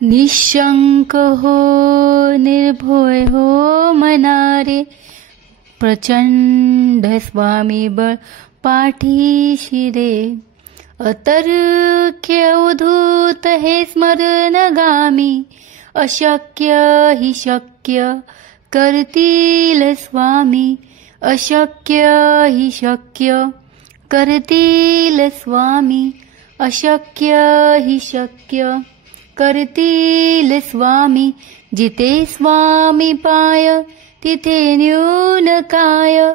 निशंक हो निर्भय हो मनारे, प्रचंड स्वामी बळ पाठीशी रे. अतर्क्य उद्धूत हे स्मरणगामी, अशक्य हि शक्य करतील स्वामी. अशक्य हि शक्य करतील स्वामी. अशक्य हि शक्य करतील स्वामी. जिथे स्वामी पाय तिथे न्यून काय,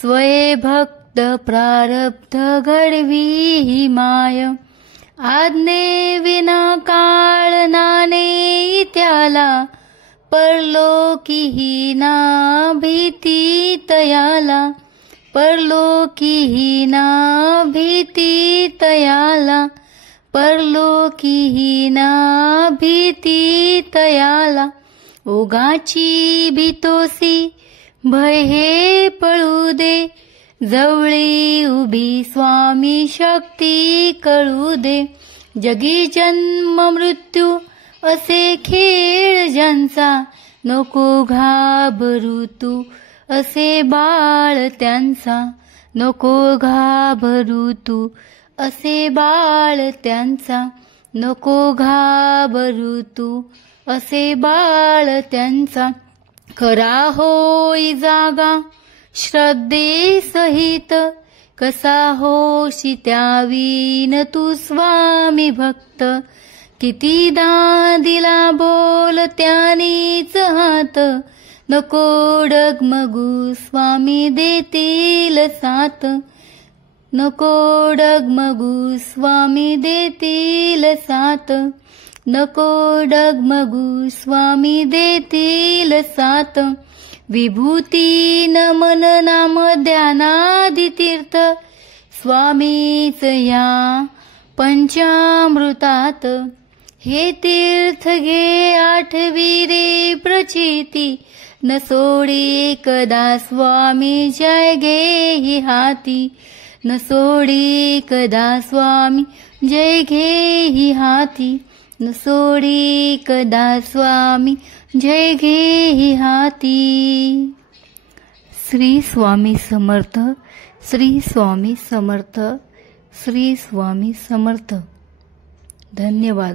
स्वये भक्त प्रारब्ध घडवी ही माय. आज्ञे विना काळ नाने त्याला, परलोकी ही ना भीती तयाला. परलोकी ही ना भीती तयाला. परलोकी ही ना भीती तयाला. ओगाची भीतोसी भय हे पळू दे, जवळी उभी स्वामी शक्ती कळू दे. जगी जन्म मृत्यू असे खेळ ज्यांचा, नको घाबरू तू असे बाळ त्यांचा. नको घाबरू तू असे बाळ त्यांचा. नको घाबरू तू असे बाळ त्यांचा. खरा होई जागा श्रद्धे सहित, कसा होशी त्यावीन तू स्वामी भक्त. कितीदा दिला बोल त्यानीच हात, नको डगमगू स्वामी देतील साथ. नको डगमगू स्वामी देतील साथ. नको डगमगू स्वामी देतील साथ. विभूती नमन नाम ध्यानादि तीर्थ, स्वामीच या पंचामृतात. हे तीर्थ घे आठवी रे प्रचिती, न सोडी कदा स्वामी जय घे ही हाती. न सोडी कदा स्वामी जय घे ही हाती. न सोडी कदा स्वामी जय घे ही हाती. श्री स्वामी समर्थ. श्री स्वामी समर्थ. श्री स्वामी समर्थ. धन्यवाद.